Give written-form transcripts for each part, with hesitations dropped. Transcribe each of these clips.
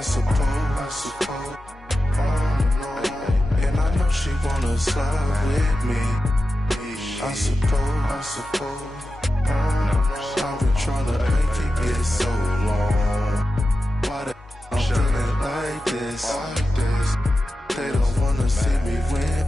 suppose. And I know she wanna slide with me. I suppose. I've been trying to make it get so long. Why the I'm feeling like this? They don't wanna see me win.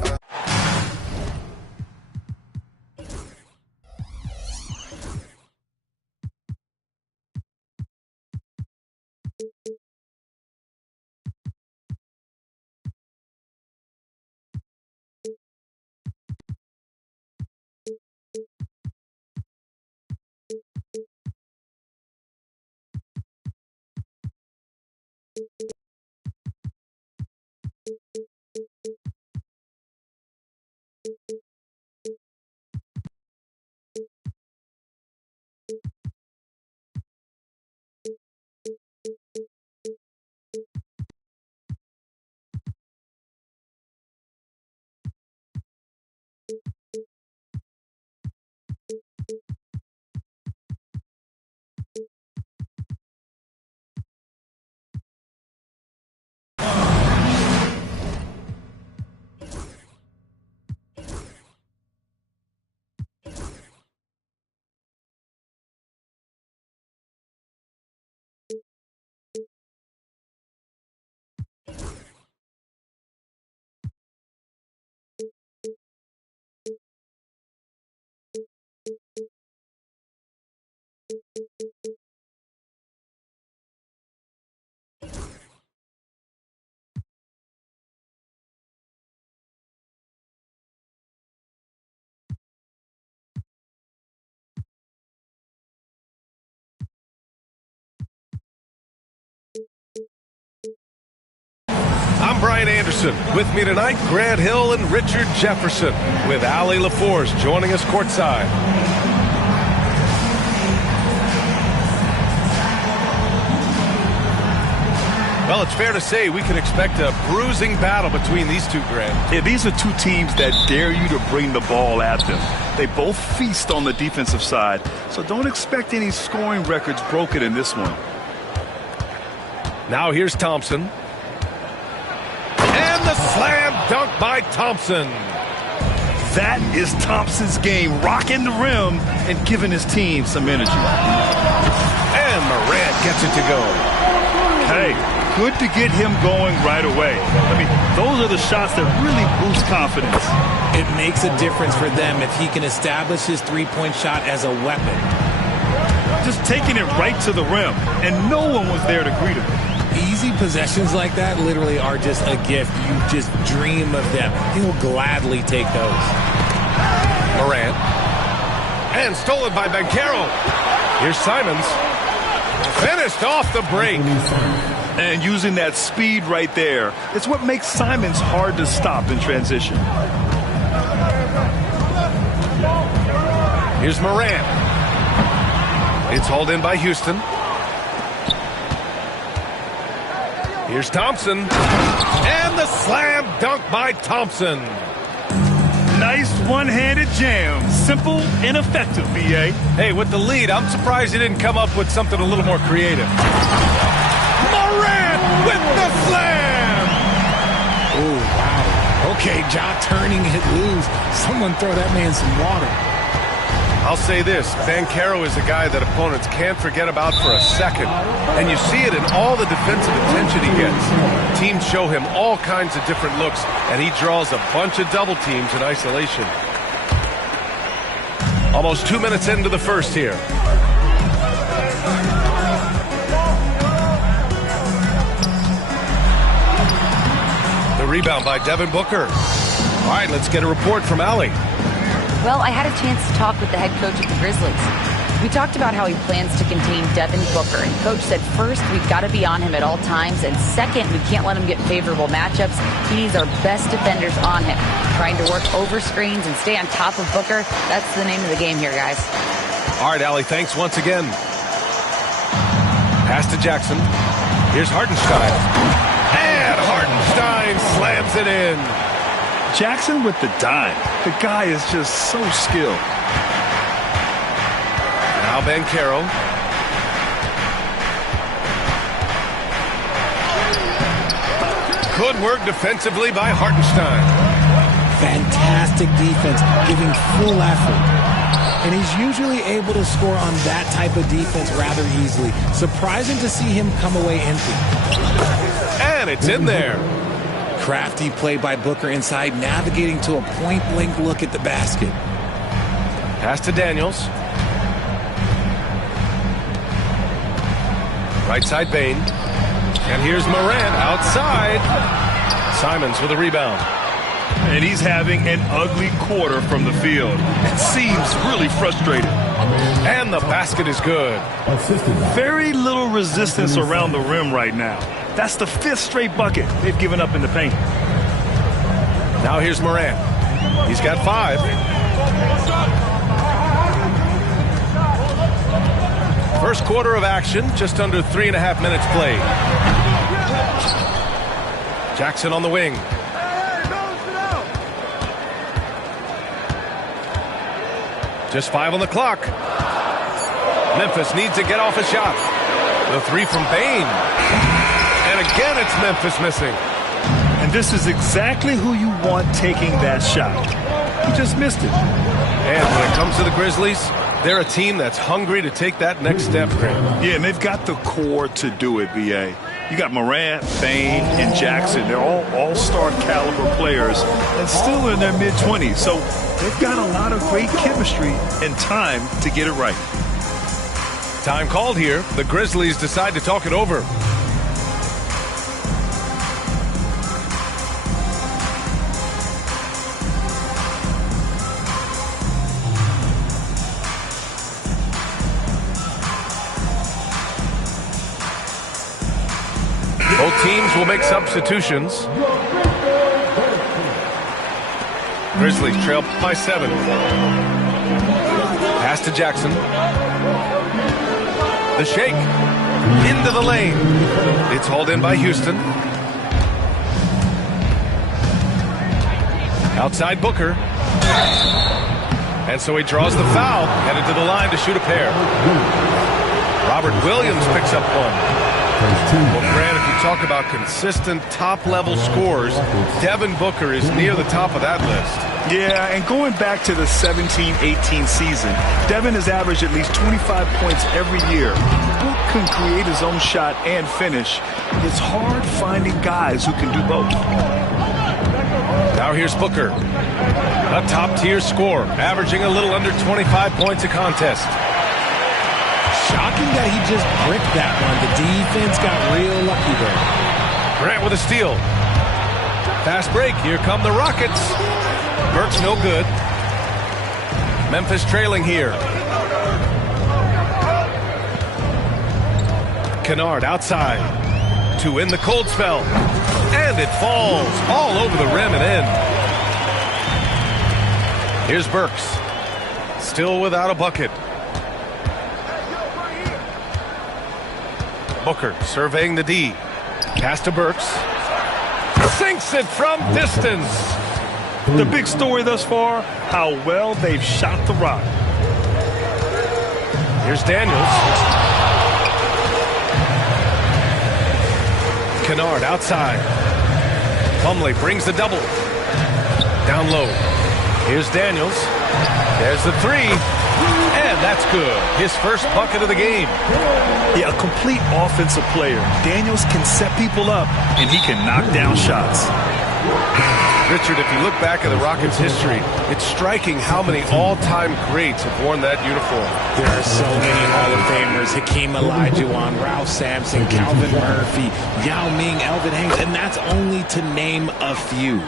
I'm Brian Anderson. With me tonight, Grant Hill and Richard Jefferson, with Allie LaForce joining us courtside. Well, it's fair to say we can expect a bruising battle between these two, Grant. Yeah, these are two teams that dare you to bring the ball at them. They both feast on the defensive side, so don't expect any scoring records broken in this one. Now here's Thompson. And the slam dunk by Thompson. That is Thompson's game, rocking the rim and giving his team some energy. And Morant gets it to go. Hey, good to get him going right away. I mean, those are the shots that really boost confidence. It makes a difference for them if he can establish his three-point shot as a weapon. Just taking it right to the rim, and no one was there to greet him. Easy possessions like that literally are just a gift. You just dream of them. He'll gladly take those. Morant. And stolen by Banchero. Here's Simons. Finished off the break. And using that speed right there, it's what makes Simons hard to stop in transition. Here's Morant. It's hauled in by Houston. Here's Thompson. And the slam dunk by Thompson. Nice one-handed jam. Simple and effective, B.A. Hey, with the lead, I'm surprised he didn't come up with something a little more creative. Morant with the slam! Oh, wow. Okay, Ja turning it loose. Someone throw that man some water. I'll say this, Banchero is a guy that opponents can't forget about for a second. And you see it in all the defensive attention he gets. Teams show him all kinds of different looks, and he draws a bunch of double teams in isolation. Almost 2 minutes into the first here. The rebound by Devin Booker. All right, let's get a report from Allie. Well, I had a chance to talk with the head coach of the Grizzlies. We talked about how he plans to contain Devin Booker, and Coach said first, we've got to be on him at all times, and second, we can't let him get favorable matchups. He needs our best defenders on him. Trying to work over screens and stay on top of Booker, that's the name of the game here, guys. All right, Allie, thanks once again. Pass to Jackson. Here's Hartenstein. And Hartenstein slams it in. Jackson with the dime. The guy is just so skilled. Now Banchero. Good work defensively by Hartenstein. Fantastic defense, giving full effort. And he's usually able to score on that type of defense rather easily. Surprising to see him come away empty. And it's in there. Crafty play by Booker inside, navigating to a point-blank look at the basket. Pass to Daniels. Right side Bain. And here's Morant outside. Simons with a rebound. And he's having an ugly quarter from the field. It seems really frustrated. And the basket is good. Very little resistance around the rim right now. That's the 5th straight bucket they've given up in the paint. Now here's Morant. He's got 5. First quarter of action, just under 3.5 minutes played. Jackson on the wing. Just 5 on the clock. Memphis needs to get off a shot. The 3 from Bain. And again, it's Memphis missing. And this is exactly who you want taking that shot. He just missed it. And when it comes to the Grizzlies, they're a team that's hungry to take that next step, Grant. Yeah, and they've got the core to do it, B.A. You got Morant, Bain, and Jackson. They're all all-star caliber players and still in their mid-20s. So they've got a lot of great chemistry and time to get it right. Time called here. The Grizzlies decide to talk it over. Both teams will make substitutions. Grizzlies trail by 7. Pass to Jackson. The shake. Into the lane. It's hauled in by Houston. Outside Booker. And so he draws the foul. Headed to the line to shoot a pair. Robert Williams picks up one. Well, Grant, if you talk about consistent top-level scores, Devin Booker is near the top of that list. Yeah, and going back to the 17-18 season, Devin has averaged at least 25 points every year. Book can create his own shot and finish. It's hard finding guys who can do both. Now here's Booker. A top-tier scorer, averaging a little under 25 points a contest. Shocking that he just bricked that one. The defense got real lucky there. Grant with a steal. Fast break. Here come the Rockets. Burke's no good. Memphis trailing here. Kennard outside to win the cold spell. And it falls all over the rim and in. Here's Burks. Still without a bucket. Booker surveying the D. Pass to Burks. Sinks it from distance. The big story thus far, how well they've shot the rock. Here's Daniels. Kennard outside. Plumlee brings the double. Down low. Here's Daniels. There's the 3. And that's good. His first bucket of the game. Yeah, a complete offensive player. Daniels can set people up, and he can knock down shots. Richard, if you look back at the Rockets' history, it's striking how many all-time greats have worn that uniform. There are so many Hall of Famers. Hakeem Olajuwon, Ralph Sampson, Calvin Murphy, Yao Ming, Elvin Hayes, and that's only to name a few.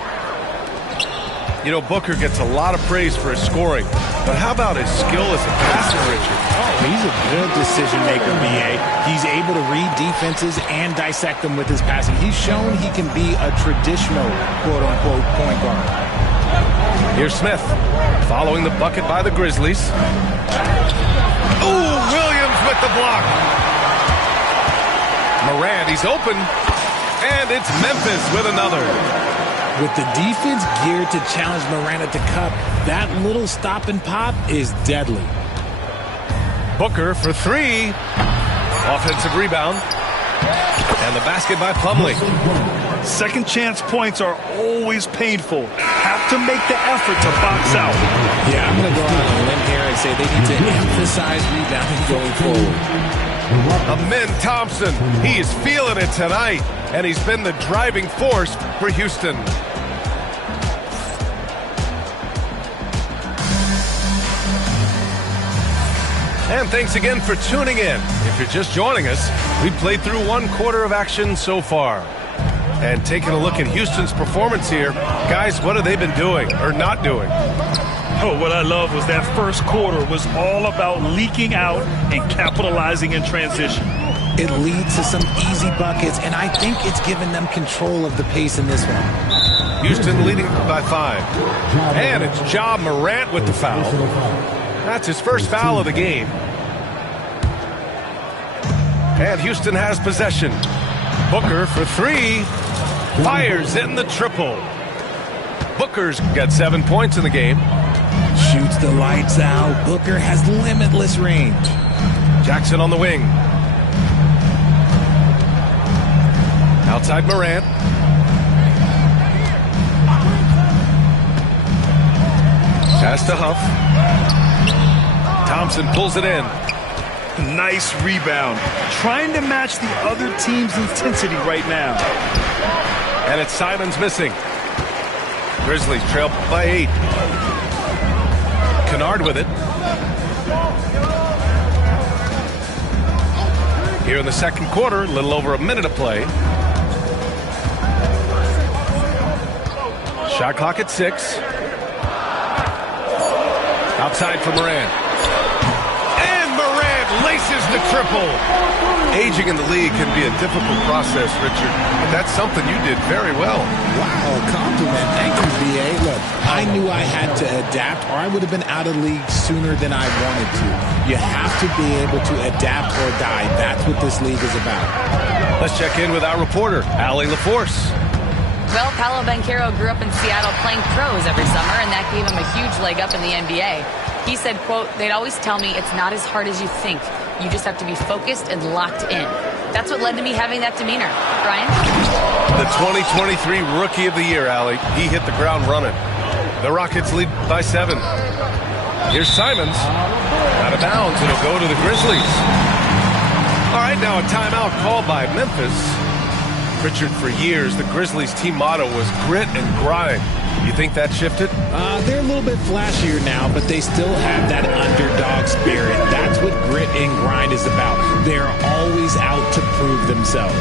You know, Booker gets a lot of praise for his scoring, but how about his skill as a passer, Richard? Oh, he's a good decision maker, B.A. He's able to read defenses and dissect them with his passing. He's shown he can be a traditional, quote-unquote, point guard. Here's Smith, following the bucket by the Grizzlies. Ooh, Williams with the block. Morant, he's open, and it's Memphis with another. With the defense geared to challenge Morant at the cup, that little stop and pop is deadly. Booker for 3. Offensive rebound. And the basket by Plumlee. Second chance points are always painful. Have to make the effort to box out. Yeah, I'm going to go out on a limb here and say they need to emphasize rebounding going forward. Amin Thompson, he is feeling it tonight, and he's been the driving force for Houston. And thanks again for tuning in. If you're just joining us, we played through 1 quarter of action so far. And taking a look at Houston's performance here, guys, what have they been doing or not doing? Oh, what I love was that first quarter was all about leaking out and capitalizing in transition. It leads to some easy buckets, and I think it's given them control of the pace in this one. Houston leading by 5. And it's Ja Morant with the foul. That's his first foul of the game. And Houston has possession. Booker for 3. Fires in the triple. Booker's got 7 points in the game. Shoots the lights out. Booker has limitless range. Jackson on the wing. Outside Morant. Pass to Huff. Thompson pulls it in. Nice rebound. Trying to match the other team's intensity right now. And it's Simons missing. Grizzlies trail by 8. Kennard with it. Here in the second quarter, a little over a minute to play. Shot clock at 6. Outside for Morant. And Morant laces the triple. Aging in the league can be a difficult process, Richard, but that's something you did very well. Wow, compliment. Thank you, B.A. Look, I knew I had to adapt, or I would have been out of league sooner than I wanted to. You have to be able to adapt or die. That's what this league is about. Let's check in with our reporter, Allie LaForce. Well, Paolo Banchero grew up in Seattle playing pros every summer, and that gave him a huge leg up in the NBA. He said, quote, "They'd always tell me it's not as hard as you think. You just have to be focused and locked in." That's what led to me having that demeanor. Brian? The 2023 Rookie of the Year, Allie. He hit the ground running. The Rockets lead by 7. Here's Simons. Out of bounds. It'll go to the Grizzlies. All right, now a timeout called by Memphis. Richard, for years, the Grizzlies team motto was grit and grind. You think that shifted? They're a little bit flashier now, but they still have that underdog spirit. That's what grit and grind is about. They're always out to prove themselves.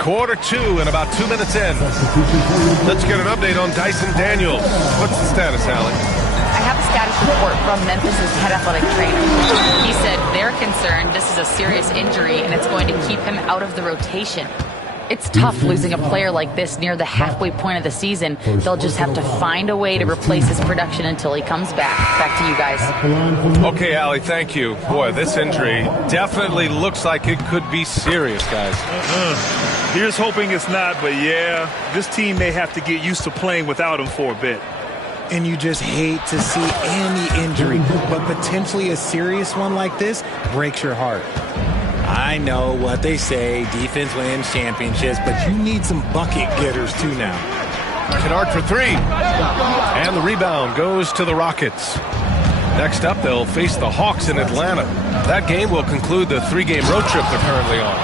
Quarter 2 and about 2 minutes in. Let's get an update on Dyson Daniels. What's the status, Allie? I have a status report from Memphis's head athletic trainer. He said they're concerned this is a serious injury and it's going to keep him out of the rotation. It's tough losing a player like this near the halfway point of the season. They'll just have to find a way to replace his production until he comes back. Back to you guys. Okay, Allie, thank you. Boy, this injury definitely looks like it could be serious, guys. Here's hoping it's not, but yeah, this team may have to get used to playing without him for a bit. And you just hate to see any injury, but potentially a serious one like this breaks your heart. I know what they say, defense wins championships, but you need some bucket getters too now. Kennard for 3. And the rebound goes to the Rockets. Next up, they'll face the Hawks in Atlanta. That game will conclude the 3-game road trip they're currently on.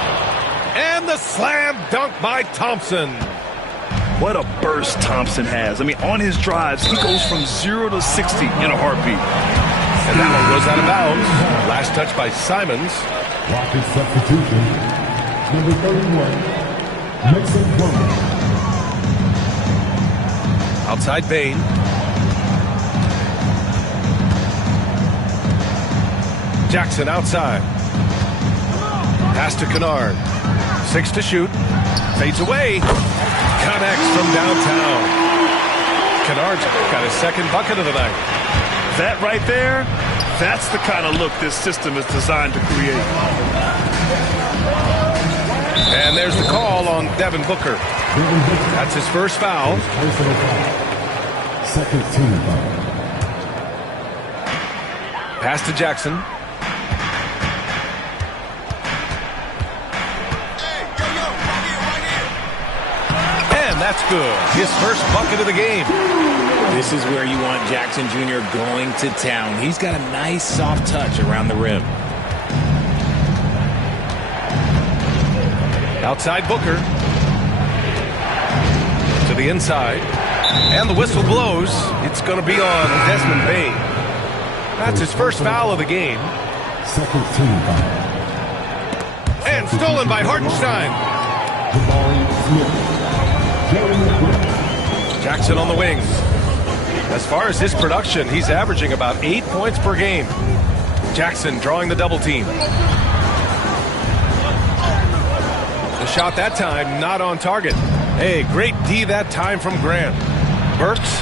And the slam dunk by Thompson. What a burst Thompson has. I mean, on his drives, he goes from 0 to 60 in a heartbeat. And that one goes out of bounds. Last touch by Simons. Rocket substitution. Number 31, Mason Plumlee. Outside Bain. Jackson outside. Pass to Kennard. 6 to shoot. Fades away. Connects from downtown. Kennard's got his second bucket of the night. That right there, that's the kind of look this system is designed to create. And there's the call on Devin Booker. That's his first foul. Second team foul. Pass to Jackson. And that's good. His first bucket of the game. This is where you want Jackson Jr. going to town. He's got a nice soft touch around the rim. Outside Booker. To the inside. And the whistle blows. It's going to be on Desmond Bane. That's his first foul of the game. Second team foul. And stolen by Hartenstein. Jackson on the wings. As far as his production, he's averaging about 8 points per game. Jackson drawing the double team. The shot that time not on target. Hey, great D that time from Grant. Burks.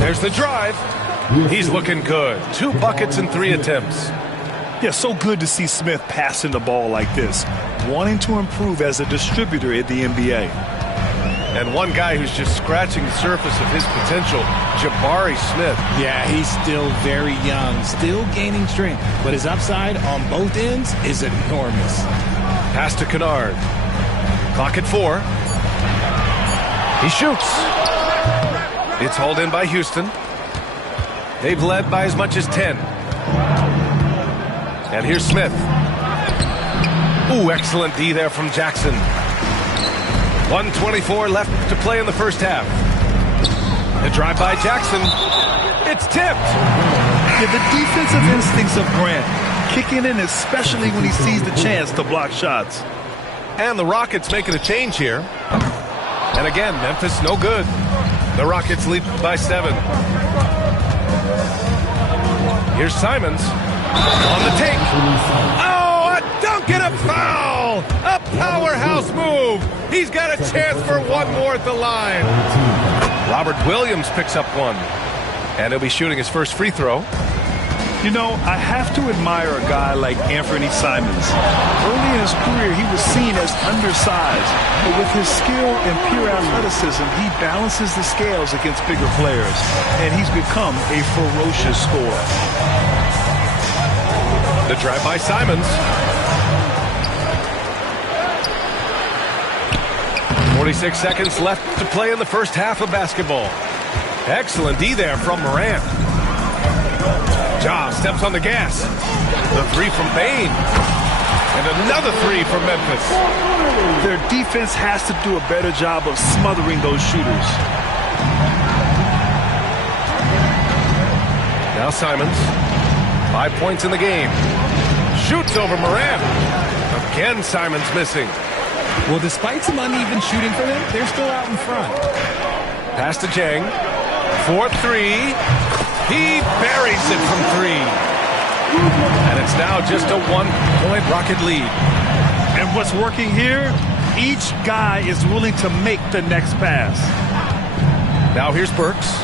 There's the drive. He's looking good. 2 buckets in 3 attempts. Yeah, so good to see Smith passing the ball like this, wanting to improve as a distributor in the NBA. And one guy who's just scratching the surface of his potential, Jabari Smith. Yeah, he's still very young, still gaining strength, but his upside on both ends is enormous. Pass to Kennard. Clock at 4. He shoots. It's hauled in by Houston. They've led by as much as 10. And here's Smith. Ooh, excellent D there from Jackson. 1:24 left to play in the first half. The drive by Jackson. It's tipped. Yeah, the defensive instincts of Grant kicking in, especially when he sees the chance to block shots. And the Rockets making a change here. And again, Memphis no good. The Rockets lead by 7. Here's Simons on the take. Oh, a dunk and a foul! A powerhouse move. He's got a chance for one more at the line. Robert Williams picks up one. And he'll be shooting his first free throw. You know, I have to admire a guy like Anthony Simons. Early in his career, he was seen as undersized, but with his skill and pure athleticism, he balances the scales against bigger players, and he's become a ferocious scorer. The drive by Simons. 46 seconds left to play in the first half of basketball. Excellent D there from Morant. Ja steps on the gas. The 3 from Bane. And another 3 from Memphis. Their defense has to do a better job of smothering those shooters. Now Simons. 5 points in the game. Shoots over Morant. Again, Simons missing. Well, despite some uneven shooting for them, they're still out in front. Pass to Jang. 4-3. He buries it from 3. And it's now just a 1-point Rocket lead. And what's working here? Each guy is willing to make the next pass. Now here's Burks.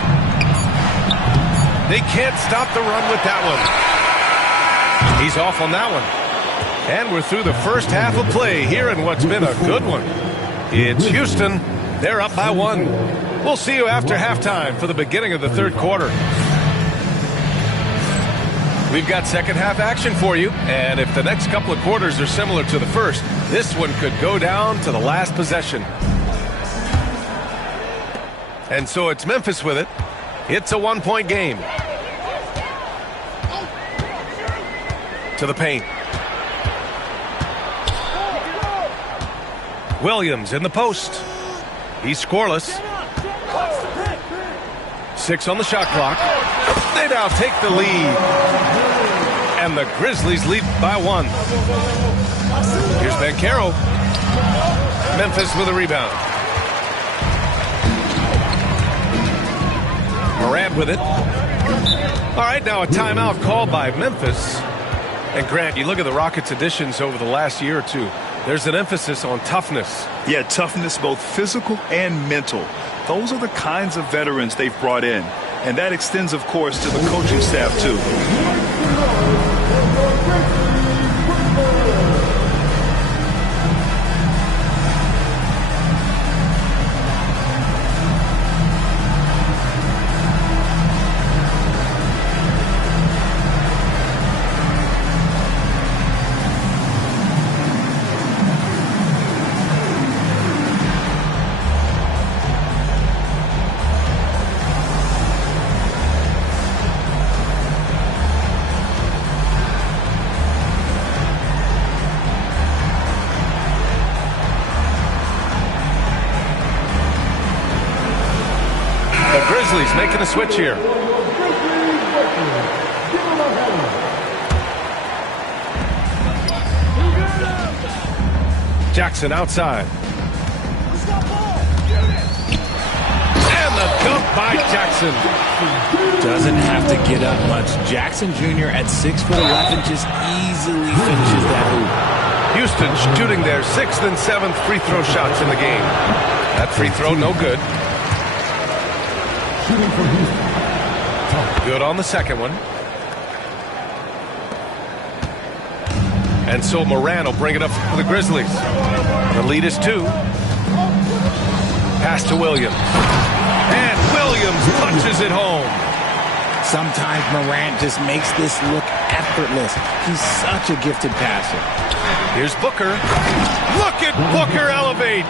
They can't stop the run with that one. He's off on that one. And we're through the first half of play here in what's been a good one. It's Houston. They're up by 1. We'll see you after halftime for the beginning of the third quarter. We've got second half action for you, and if the next couple of quarters are similar to the first, this one could go down to the last possession. And so it's Memphis with it. It's a 1-point game. To the paint. Williams in the post. He's scoreless. 6 on the shot clock. They now take the lead. And the Grizzlies lead by 1. Here's Banchero. Memphis with a rebound. Morant with it. All right, now a timeout called by Memphis. And Grant, you look at the Rockets' additions over the last year or two. There's an emphasis on toughness. Yeah, toughness, both physical and mental. Those are the kinds of veterans they've brought in. And that extends, of course, to the coaching staff, too. The Grizzlies making a switch here. Jackson outside. And the dunk by Jackson. Doesn't have to get up much. Jackson Jr. at 6'11" just easily finishes that hoop. Houston shooting their 6th and 7th free throw shots in the game. That free throw no good. Good on the second one. And so Moran will bring it up for the Grizzlies. The lead is 2. Pass to Williams. And Williams punches it home. Sometimes Morant just makes this look effortless. He's such a gifted passer. Here's Booker. Look at Booker elevate.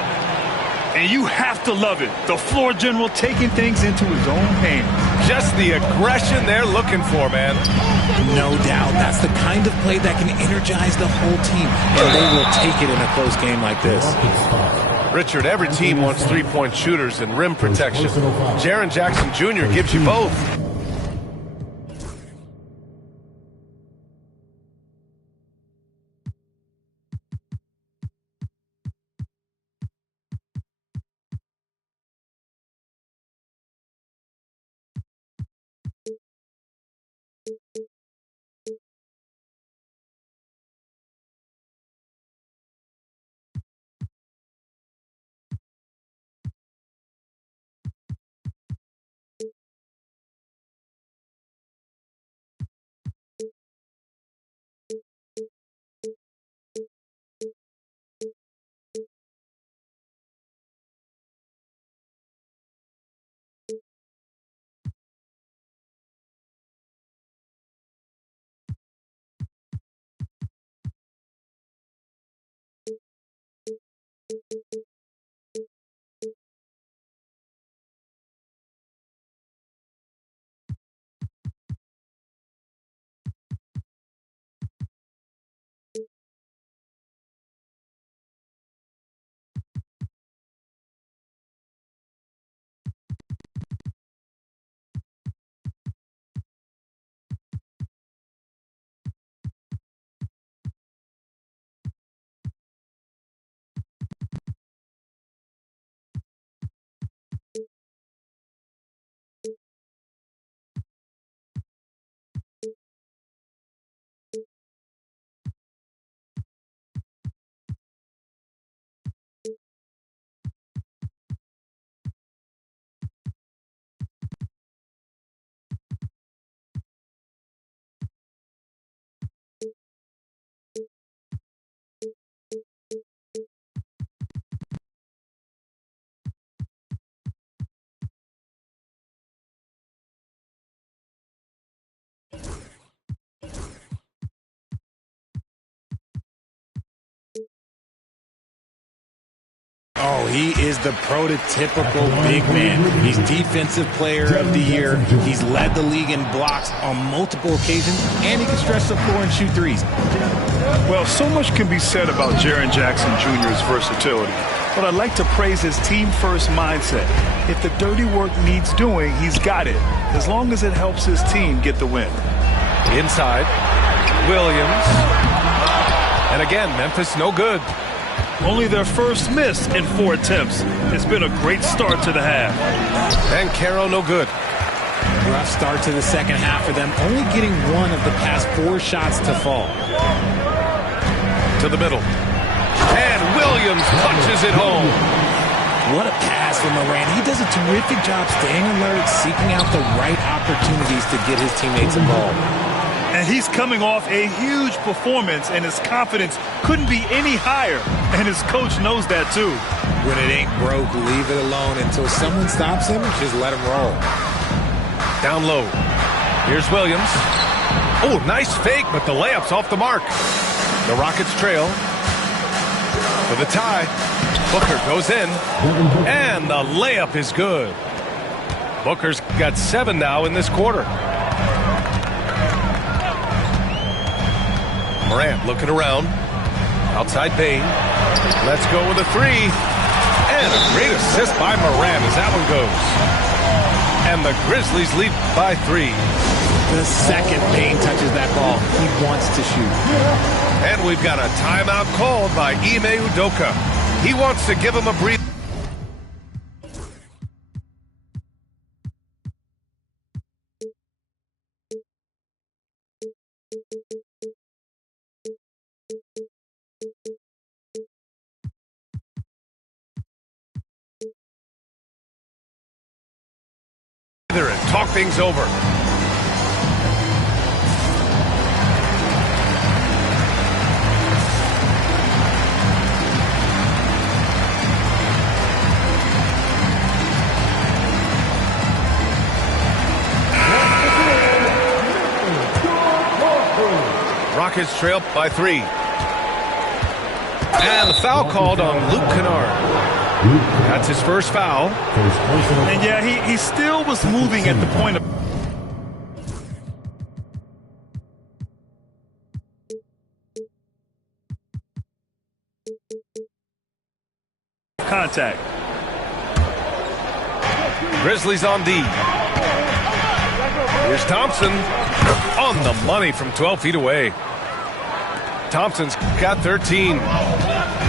And you have to love it. The floor general taking things into his own hands. Just the aggression they're looking for, man. No doubt. That's the kind of play that can energize the whole team. And they will take it in a close game like this. Richard, every team wants three-point shooters and rim protection. Jaren Jackson Jr. gives you both. Oh, he is the prototypical big man. He's Defensive Player of the Year. He's led the league in blocks on multiple occasions, and he can stretch the floor and shoot threes. Well, so much can be said about Jaren Jackson Jr.'s versatility, but I'd like to praise his team-first mindset. If the dirty work needs doing, he's got it, as long as it helps his team get the win. Inside, Williams. And again, Memphis no good. Only their first miss in 4 attempts. It's been a great start to the half. And Caro no good. Rough start to the second half for them, only getting 1 of the past 4 shots to fall. To the middle. And Williams punches it home. What a pass from Moran. He does a terrific job staying alert, seeking out the right opportunities to get his teammates involved. And he's coming off a huge performance, and his confidence couldn't be any higher. And his coach knows that, too. When it ain't broke, leave it alone until someone stops him. Just let him roll. Down low. Here's Williams. Oh, nice fake, but the layup's off the mark. The Rockets trail. For the tie. Booker goes in. And the layup is good. Booker's got 7 now in this quarter. Morant looking around. Outside Bain. Let's go with a 3. And a great assist by Morant as that one goes. And the Grizzlies lead by 3. The second Payne touches that ball, he wants to shoot. And we've got a timeout called by Ime Udoka. He wants to give him a breather. And talk things over. Rockets trail by 3. And the foul called on Luke Kennard. That's his first foul. And yeah, he still was moving at the point of contact. Grizzlies on D. Here's Thompson on the money from 12 feet away. Thompson's got 13.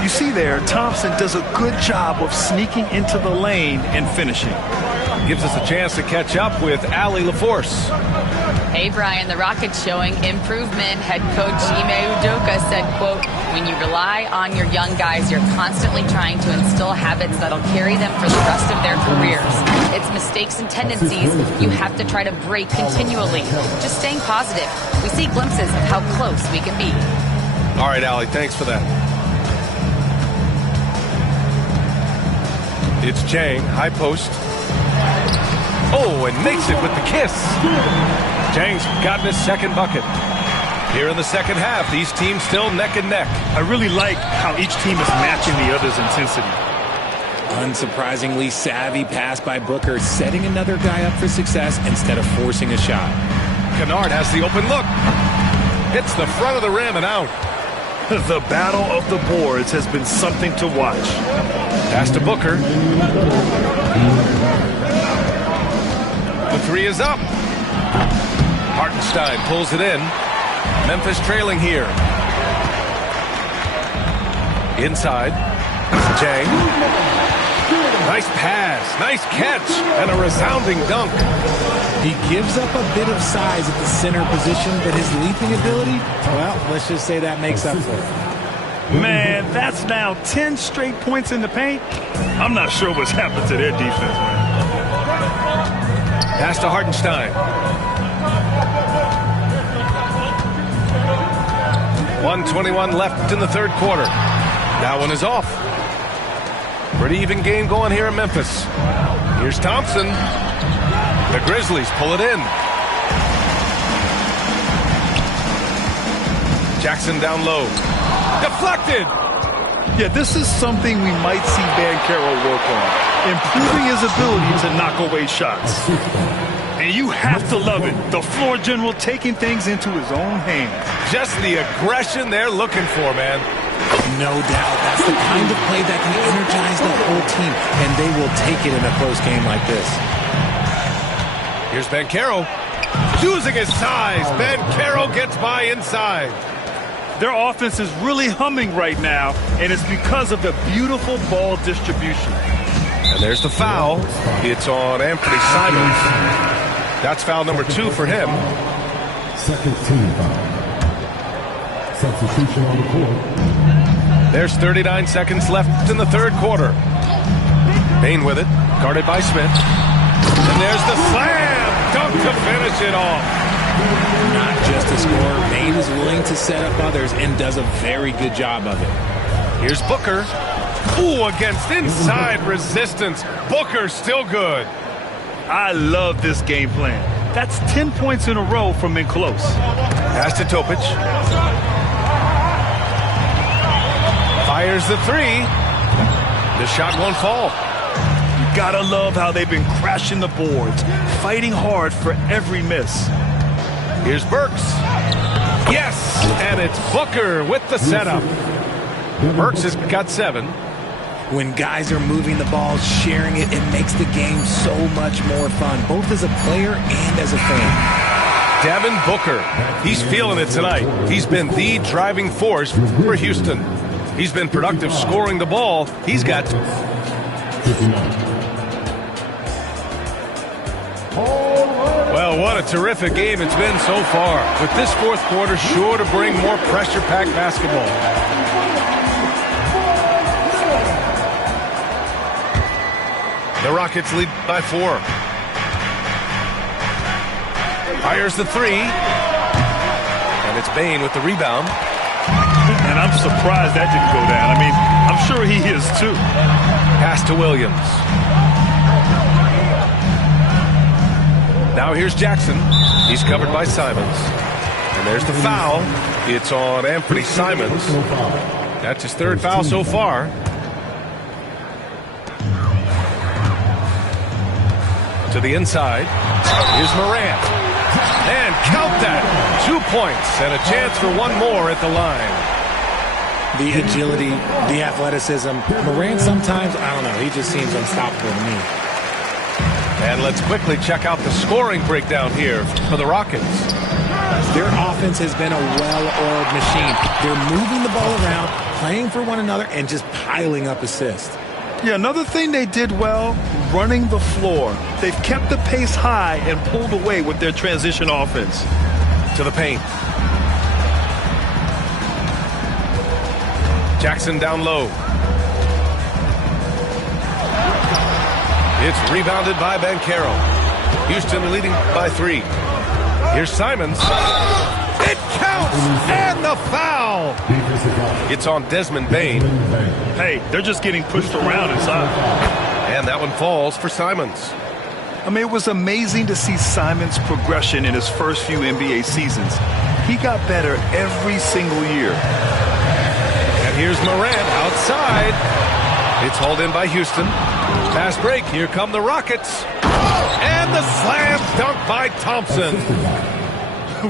You see there, Thompson does a good job of sneaking into the lane and finishing. Gives us a chance to catch up with Allie LaForce. Hey, Brian, the Rockets showing improvement. Head coach Ime Udoka said, quote, when you rely on your young guys, you're constantly trying to instill habits that'll carry them for the rest of their careers. It's mistakes and tendencies you have to try to break continually. Just staying positive. We see glimpses of how close we can be. All right, Allie, thanks for that. It's Chang, high post. Oh, and makes it with the kiss. Chang's gotten his second bucket. Here in the second half, these teams still neck and neck. I really like how each team is matching the other's intensity. Unsurprisingly savvy pass by Booker, setting another guy up for success instead of forcing a shot. Kennard has the open look. Hits the front of the rim and out. The battle of the boards has been something to watch. Pass to Booker. The 3 is up. Hartenstein pulls it in. Memphis trailing here. Inside. Chang. Nice pass. Nice catch. And a resounding dunk. He gives up a bit of size at the center position, but his leaping ability, well, let's just say that makes up for it. Man, that's now 10 straight points in the paint. I'm not sure what's happened to their defense, man. Pass to Hartenstein. 1:21 left in the third quarter. That one is off. Pretty even game going here in Memphis. Here's Thompson. The Grizzlies pull it in. Jackson down low. Deflected! Yeah, this is something we might see Banchero work on. Improving his ability to knock away shots. And you have to love it. The floor general taking things into his own hands. Just the aggression they're looking for, man. No doubt. That's the kind of play that can energize the whole team, and they will take it in a close game like this. Here's Banchero. Using his size, Banchero gets by inside. Their offense is really humming right now, and it's because of the beautiful ball distribution. And there's the foul. It's on Anthony Simons. That's foul number 2 for him. Second team foul. Substitution on the court. There's 39 seconds left in the third quarter. Payne with it, guarded by Smith. And there's the slam dunk to finish it off. Not just a scorer, Payne is willing to set up others and does a very good job of it. Here's Booker. Ooh, against inside resistance. Booker still good. I love this game plan. That's 10 points in a row from in close. Pass to Topic. Fires the 3. The shot won't fall. You gotta love how they've been crashing the boards, fighting hard for every miss. Here's Burks. Yes, and it's Booker with the setup. Burks has got 7. When guys are moving the ball, sharing it, it makes the game so much more fun, both as a player and as a fan. Devin Booker, he's feeling it tonight. He's been the driving force for Houston. He's been productive scoring the ball. He's got... Well, what a terrific game it's been so far. With this fourth quarter sure to bring more pressure-packed basketball. The Rockets lead by 4. Fires the 3. And it's Bane with the rebound. And I'm surprised that didn't go down. I mean, I'm sure he is too. Pass to Williams. Now here's Jackson. He's covered by Simons. And there's the foul. It's on Anthony Simons. That's his 3rd foul so far. To the inside. Here's Morant. And count that. 2 points and a chance for one more at the line. The agility, the athleticism. Morant sometimes, I don't know, he just seems unstoppable to me. And let's quickly check out the scoring breakdown here for the Rockets. Their offense has been a well-oiled machine. They're moving the ball around, playing for one another, and just piling up assists. Yeah, another thing they did well, running the floor. They've kept the pace high and pulled away with their transition offense. To the paint. Jackson down low. It's rebounded by Banchero. Houston leading by 3. Here's Simons. It counts! And the foul! It's on Desmond Bane. Hey, they're just getting pushed around inside. And that one falls for Simons. I mean, it was amazing to see Simons' progression in his first few NBA seasons. He got better every single year. And here's Morant outside. It's hauled in by Houston. Fast break. Here come the Rockets. And the slam dunk by Thompson.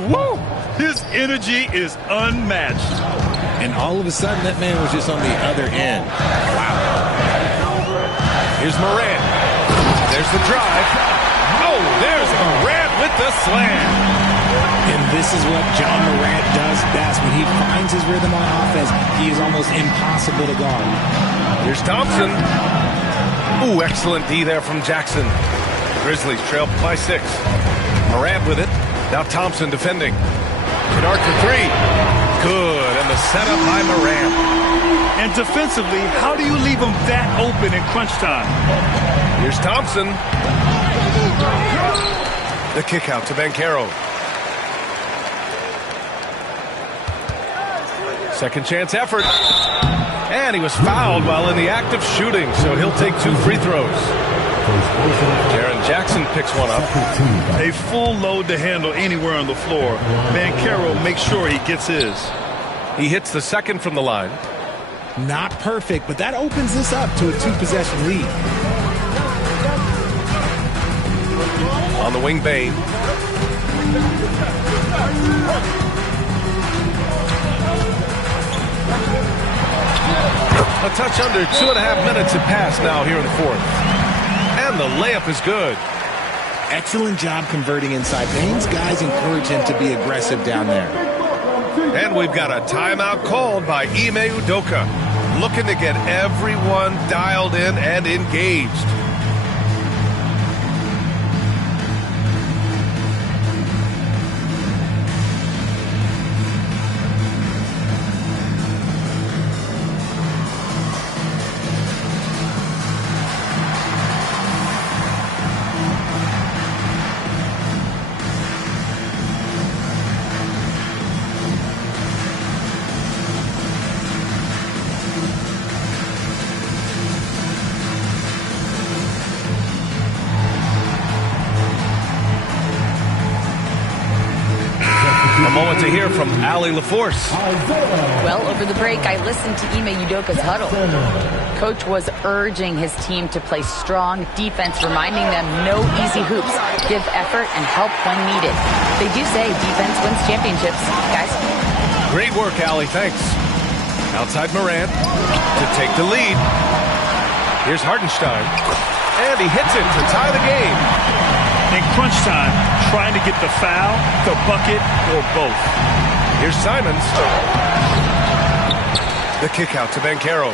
Woo! His energy is unmatched. And all of a sudden, that man was just on the other end. Wow. Here's Morant. There's the drive. Oh, there's Morant with the slam. And this is what John Morant does best. When he finds his rhythm on offense, he is almost impossible to guard. Here's Thompson. Ooh, excellent D there from Jackson. Grizzlies trail by 6. Morant with it. Now Thompson defending. Kennard for 3. Good. And the setup by Morant. And defensively, how do you leave him that open in crunch time? Here's Thompson. The kick out to Banchero. Second chance effort. And he was fouled while in the act of shooting, so he'll take 2 free throws. Jaren Jackson picks one up. A full load to handle anywhere on the floor. Banchero makes sure he gets his. He hits the second from the line. Not perfect, but that opens this up to a 2-possession lead. On the wing, Bane. A touch under 2.5 minutes have passed now here in the 4th. And the layup is good. Excellent job converting inside. Bane's guys encourage him to be aggressive down there. And we've got a timeout called by Ime Udoka, looking to get everyone dialed in and engaged. Moment to hear from Allie LaForce. Well, over the break, I listened to Ime Udoka's huddle. Coach was urging his team to play strong defense, reminding them no easy hoops, give effort, and help when needed. They do say defense wins championships, guys. Great work, Allie. Thanks. Outside Morant to take the lead. Here's Hartenstein. And he hits it to tie the game. In crunch time, trying to get the foul, the bucket, or both. Here's Simons. The kick out to Banchero.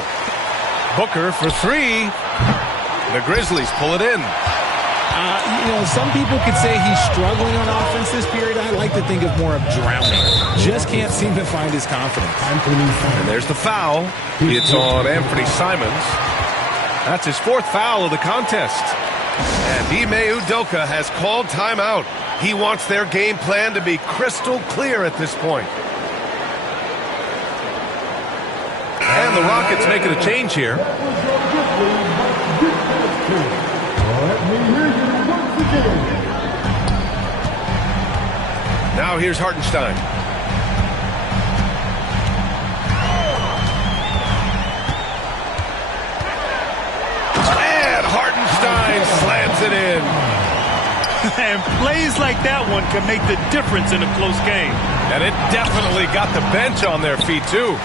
Booker for three. The Grizzlies pull it in. Some people could say he's struggling on offense this period. I like to think of more of drowning. Just can't seem to find his confidence. And there's the foul. It's on Anthony Simons. That's his fourth foul of the contest. And Ime Udoka has called timeout. He wants their game plan to be crystal clear at this point. And the Rockets making a change here. Now here's Hartenstein. And Hartenstein slams it in. And plays like that one can make the difference in a close game. And it definitely got the bench on their feet, too.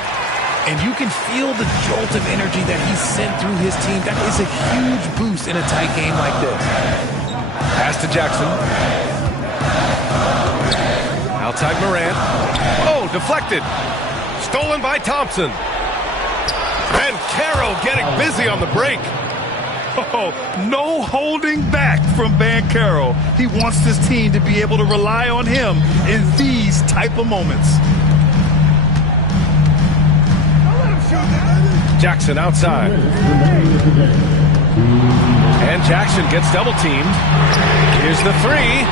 And you can feel the jolt of energy that he sent through his team. That is a huge boost in a tight game like this. Pass to Jackson. Outside Morant. Oh, deflected. Stolen by Thompson. And Caro getting busy on the break. Oh, no holding back from Banchero. He wants this team to be able to rely on him in these type of moments. Jackson outside. And Jackson gets double teamed. Here's the three.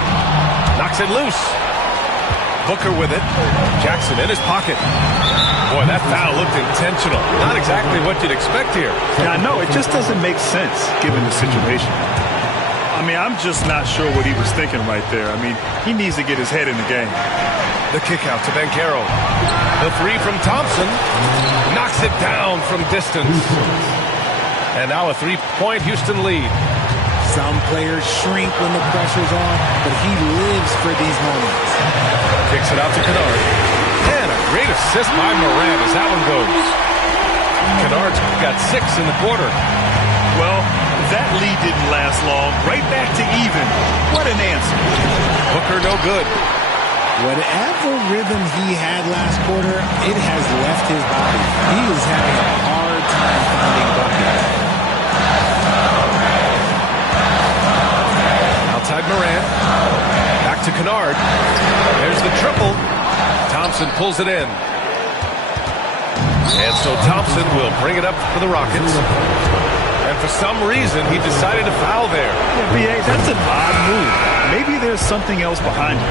Knocks it loose. Booker with it. Jackson in his pocket. Boy, that foul looked intentional. Not exactly what you'd expect here. Yeah, I know. It just doesn't make sense given the situation. I mean, I'm just not sure what he was thinking right there. I mean, he needs to get his head in the game. The kick out to Banchero. The three from Thompson. Knocks it down from distance. And now a three-point Houston lead. Some players shrink when the pressure's on, but he lives for these moments. Kicks it out to Kennard. And a great assist by Morant as that one goes. Kennard's got 6 in the quarter. Well, that lead didn't last long. Right back to even. What an answer. Booker no good. Whatever rhythm he had last quarter, it has left his body. He is having a hard time finding buckets. Outside Morant. Back to Kennard. There's the triple. Thompson pulls it in. And so Thompson will bring it up for the Rockets. And for some reason, he decided to foul there. Yeah, B.A., that's an odd move. Maybe there's something else behind it.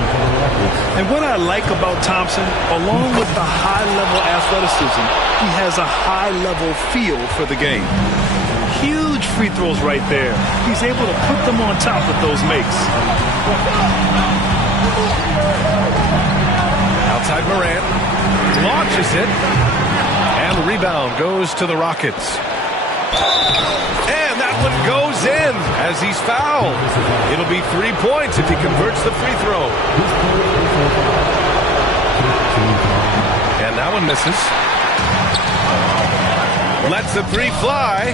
And what I like about Thompson, along with the high-level athleticism, he has a high-level feel for the game. Huge free throws right there. He's able to put them on top with those makes. Outside Morant. Launches it. And the rebound goes to the Rockets. And that one goes in as he's fouled. It'll be 3 points if he converts the free throw. And that one misses. Lets the three fly.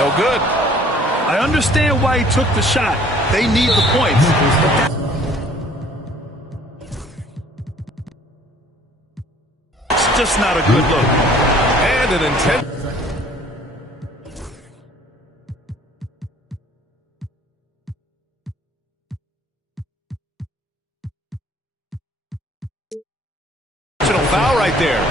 No good. I understand why he took the shot. They need the points. It's just not a good look. And an intense. Foul right there.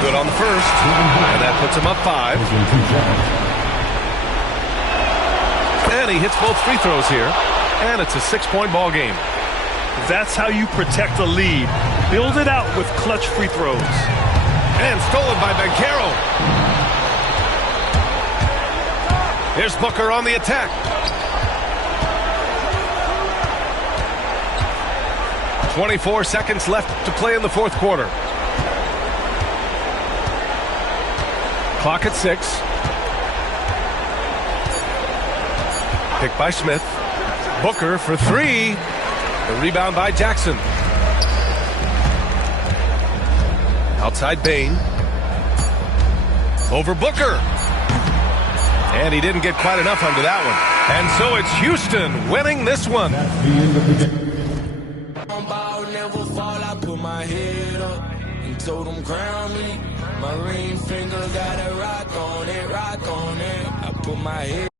Good on the first, and that puts him up 5. And he hits both free throws here, and it's a 6-point ball game. That's how you protect a lead. Build it out with clutch free throws. And stolen by Banchero. Here's Booker on the attack. 24 seconds left to play in the fourth quarter. Clock at 6. Picked by Smith. Booker for three. The rebound by Jackson. Outside Bain. Over Booker. And he didn't get quite enough under that one. And so it's Houston winning this one. Never fall, I put my head up and told them crown me. My ring finger got a rock on it, I put my head